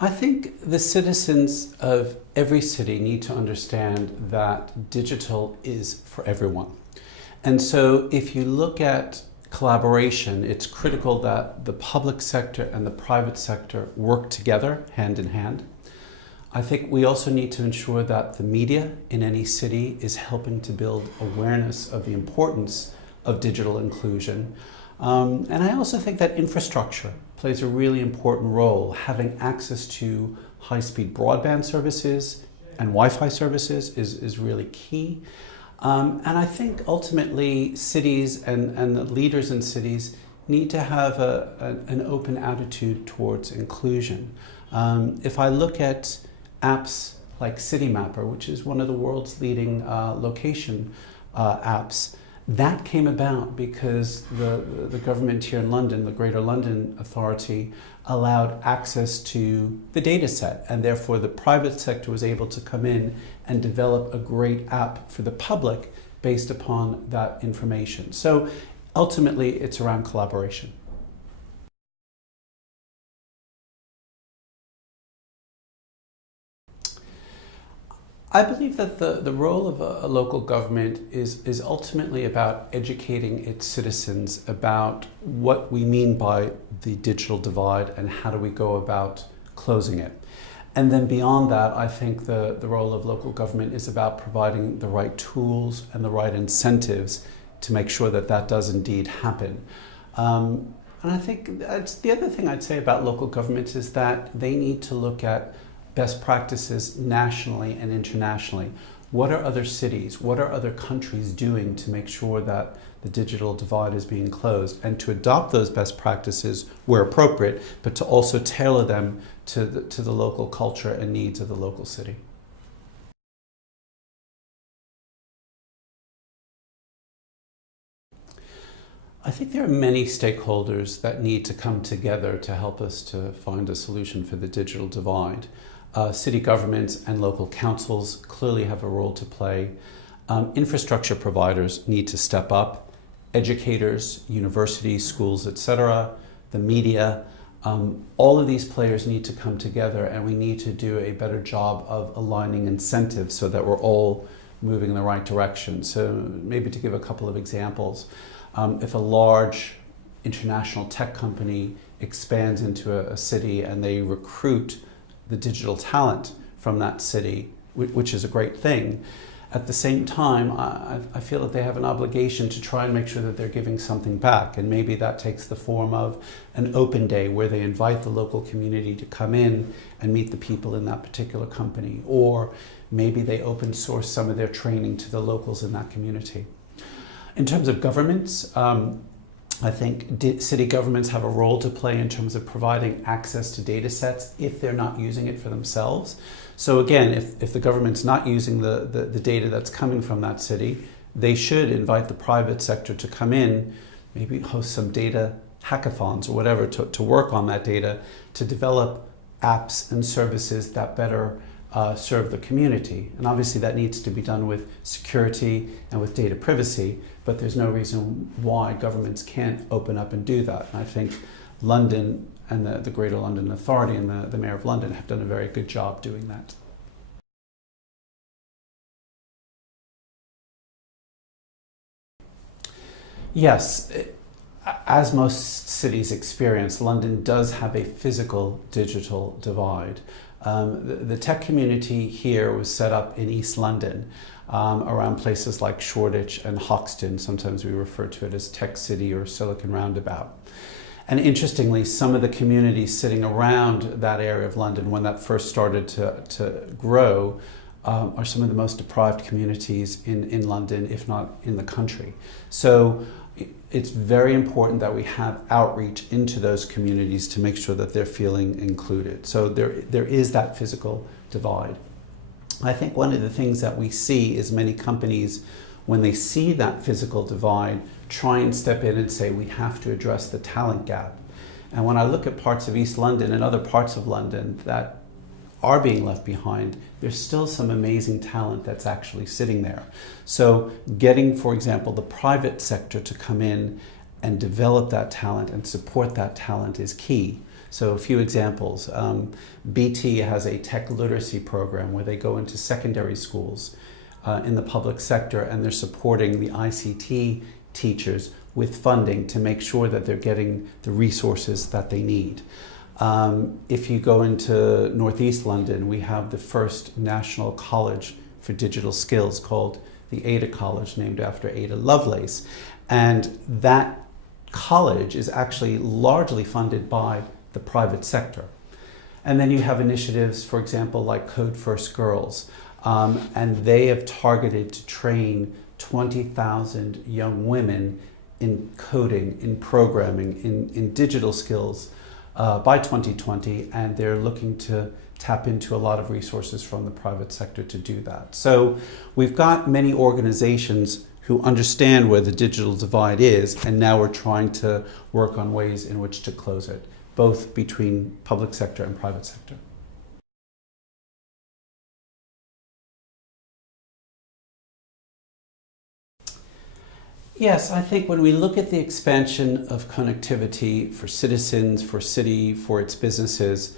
I think the citizens of every city need to understand that digital is for everyone. And so if you look at collaboration, it's critical that the public sector and the private sector work together hand in hand. I think we also need to ensure that the media in any city is helping to build awareness of the importance of digital inclusion. And I also think that infrastructure plays a really important role. Having access to high-speed broadband services and Wi-Fi services is really key. And I think ultimately cities and the leaders in cities need to have an open attitude towards inclusion. If I look at apps like Citymapper, which is one of the world's leading location apps, that came about because the government here in London, the Greater London Authority, allowed access to the data set, and therefore the private sector was able to come in and develop a great app for the public based upon that information. So ultimately it's around collaboration. I believe that the role of a local government is ultimately about educating its citizens about what we mean by the digital divide and how do we go about closing it. And then beyond that, I think the role of local government is about providing the right tools and the right incentives to make sure that that does indeed happen. And I think the other thing I'd say about local governments is that they need to look at best practices nationally and internationally. What are other cities, what are other countries doing to make sure that the digital divide is being closed, and to adopt those best practices where appropriate, but to also tailor them to the local culture and needs of the local city. I think there are many stakeholders that need to come together to help us to find a solution for the digital divide. City governments and local councils clearly have a role to play. Infrastructure providers need to step up. Educators, universities, schools, etc., the media, all of these players need to come together, and we need to do a better job of aligning incentives so that we're all moving in the right direction. So maybe to give a couple of examples, if a large international tech company expands into a city and they recruit the digital talent from that city, which is a great thing, at the same time, I feel that they have an obligation to try and make sure that they're giving something back. And maybe that takes the form of an open day where they invite the local community to come in and meet the people in that particular company. Or maybe they open source some of their training to the locals in that community. In terms of governments, I think city governments have a role to play in terms of providing access to data sets if they're not using it for themselves. So again, if the government's not using the data that's coming from that city, they should invite the private sector to come in, maybe host some data hackathons or whatever to work on that data, to develop apps and services that better serve the community. And obviously that needs to be done with security and with data privacy, but there's no reason why governments can't open up and do that. And I think London and the Greater London Authority and the Mayor of London have done a very good job doing that. Yes, as most cities experience, London does have a physical digital divide. The tech community here was set up in East London around places like Shoreditch and Hoxton. Sometimes we refer to it as Tech City or Silicon Roundabout. And interestingly, some of the communities sitting around that area of London when that first started to grow are some of the most deprived communities in London, if not in the country. So it's very important that we have outreach into those communities to make sure that they're feeling included. So there is that physical divide. I think one of the things that we see is many companies, when they see that physical divide, try and step in and say, we have to address the talent gap. And when I look at parts of East London and other parts of London that are being left behind, there's still some amazing talent that's actually sitting there. So getting, for example, the private sector to come in and develop that talent and support that talent is key. So a few examples. BT has a tech literacy program where they go into secondary schools in the public sector, and they're supporting the ICT teachers with funding to make sure that they're getting the resources that they need. If you go into Northeast London, we have the first national college for digital skills called the Ada College, named after Ada Lovelace. And that college is actually largely funded by the private sector. And then you have initiatives, for example, like Code First Girls, and they have targeted to train 20,000 young women in coding, in programming, in digital skills by 2020, and they're looking to tap into a lot of resources from the private sector to do that. So we've got many organizations who understand where the digital divide is, and now we're trying to work on ways in which to close it, both between public sector and private sector. Yes, I think when we look at the expansion of connectivity for citizens, for city, for its businesses,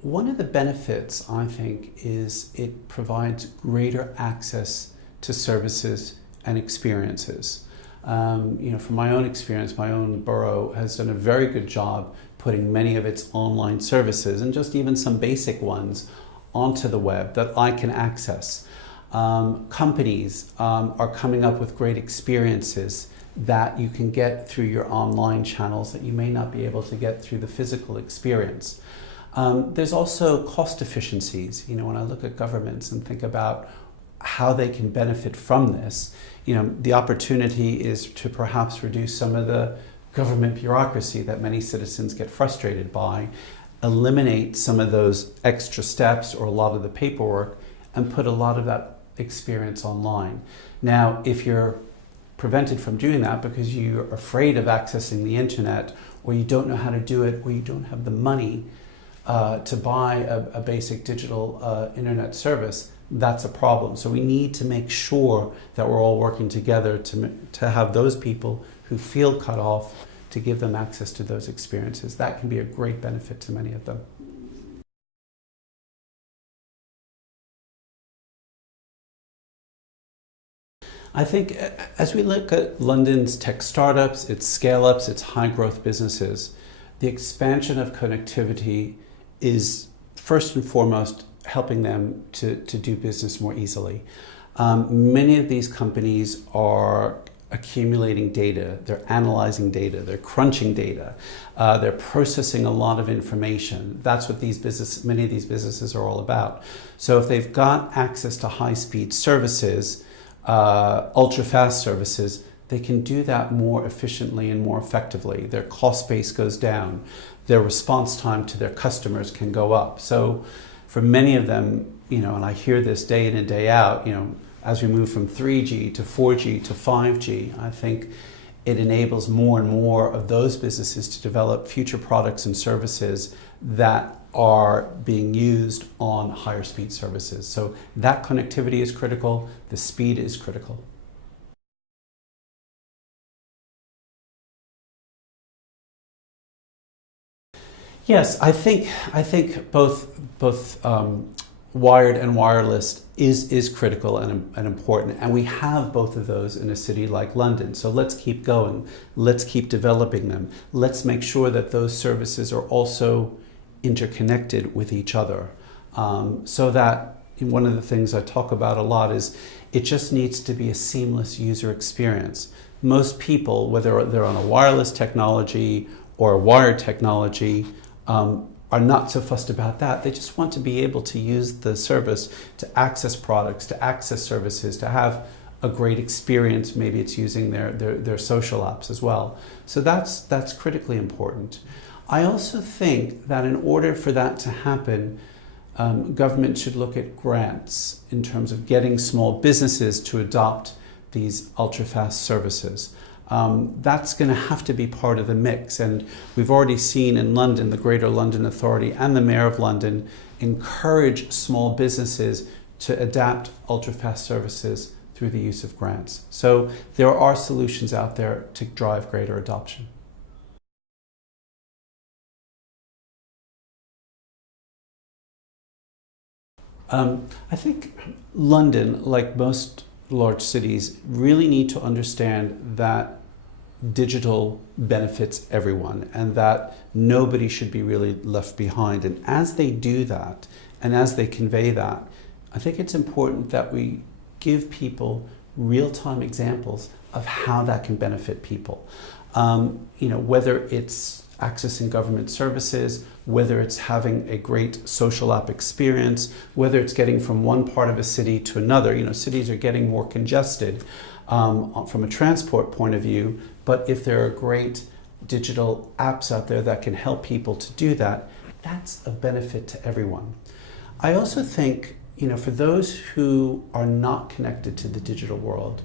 one of the benefits, I think, is it provides greater access to services and experiences. From my own experience, my own borough has done a very good job putting many of its online services, and just even some basic ones, onto the web that I can access. Companies are coming up with great experiences that you can get through your online channels that you may not be able to get through the physical experience. There's also cost efficiencies. When I look at governments and think about how they can benefit from this, the opportunity is to perhaps reduce some of the government bureaucracy that many citizens get frustrated by, eliminate some of those extra steps or a lot of the paperwork, and put a lot of that experience online. Now, if you're prevented from doing that because you're afraid of accessing the internet, or you don't know how to do it, or you don't have the money to buy a basic digital internet service, that's a problem. So we need to make sure that we're all working together to have those people who feel cut off, to give them access to those experiences. That can be a great benefit to many of them. I think as we look at London's tech startups, its scale-ups, its high-growth businesses, the expansion of connectivity is first and foremost helping them to do business more easily. Many of these companies are accumulating data, they're analyzing data, they're crunching data, they're processing a lot of information. That's what many of these businesses are all about. So if they've got access to high-speed services, ultra-fast services, they can do that more efficiently and more effectively. Their cost base goes down. Their response time to their customers can go up. So for many of them, and I hear this day in and day out, as we move from 3G to 4G to 5G, I think it enables more and more of those businesses to develop future products and services that are being used on higher speed services. So that connectivity is critical, the speed is critical. Yes, I think both wired and wireless is critical and important, and we have both of those in a city like London. So let's keep going, let's keep developing them. Let's make sure that those services are also interconnected with each other, so that one of the things I talk about a lot is it just needs to be a seamless user experience. Most people, whether they're on a wireless technology or a wired technology, are not so fussed about that. They just want to be able to use the service to access products, to access services, to have a great experience. Maybe it's using their social apps as well. So that's critically important. I also think that in order for that to happen, government should look at grants in terms of getting small businesses to adopt these ultra-fast services. That's going to have to be part of the mix, and we've already seen in London, the Greater London Authority and the Mayor of London encourage small businesses to adapt ultra-fast services through the use of grants. So there are solutions out there to drive greater adoption. I think London, like most large cities, really need to understand that digital benefits everyone and that nobody should be really left behind. And as they do that, and as they convey that, I think it's important that we give people real-time examples of how that can benefit people. Whether it's accessing government services, whether it's having a great social app experience, whether it's getting from one part of a city to another. Cities are getting more congested from a transport point of view, but if there are great digital apps out there that can help people to do that, that's of benefit to everyone. I also think, for those who are not connected to the digital world,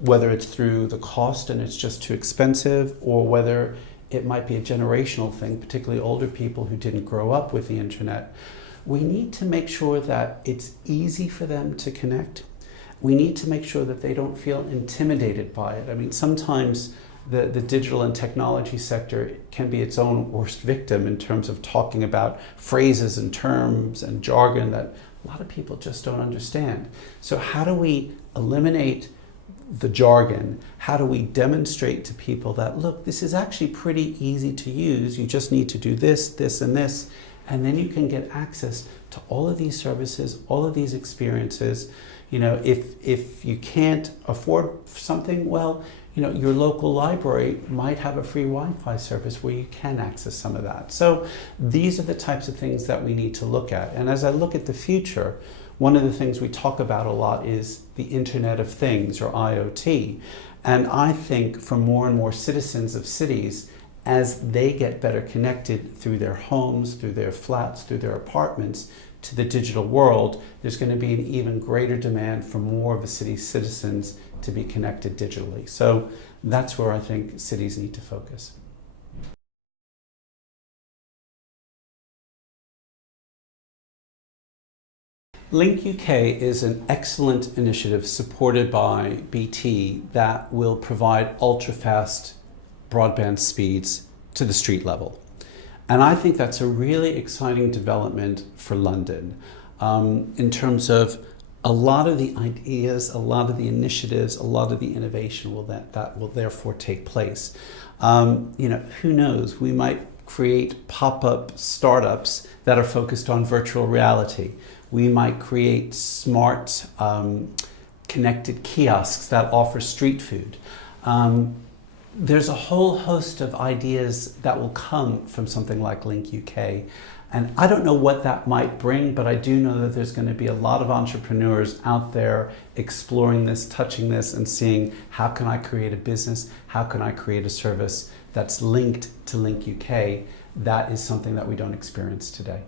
whether it's through the cost and it's just too expensive, or whether it might be a generational thing, particularly older people who didn't grow up with the internet, we need to make sure that it's easy for them to connect. We need to make sure that they don't feel intimidated by it. I mean, sometimes the digital and technology sector can be its own worst victim in terms of talking about phrases and terms and jargon that a lot of people just don't understand. So how do we eliminate the jargon? How do we demonstrate to people that, look, this is actually pretty easy to use. You just need to do this, this, and this, and then you can get access to all of these services, all of these experiences. If you can't afford something, well, your local library might have a free Wi-Fi service where you can access some of that. So these are the types of things that we need to look at. And as I look at the future, one of the things we talk about a lot is the Internet of Things, or IoT. And I think for more and more citizens of cities, as they get better connected through their homes, through their flats, through their apartments, to the digital world, there's going to be an even greater demand for more of a city's citizens to be connected digitally. So that's where I think cities need to focus. Link UK is an excellent initiative supported by BT that will provide ultra-fast broadband speeds to the street level. And I think that's a really exciting development for London in terms of a lot of the ideas, a lot of the initiatives, a lot of the innovation that will therefore take place. Who knows? We might create pop-up startups that are focused on virtual reality. We might create smart connected kiosks that offer street food. There's a whole host of ideas that will come from something like Link UK. And I don't know what that might bring, but I do know that there's going to be a lot of entrepreneurs out there exploring this, touching this, and seeing how can I create a business, how can I create a service that's linked to Link UK. That is something that we don't experience today.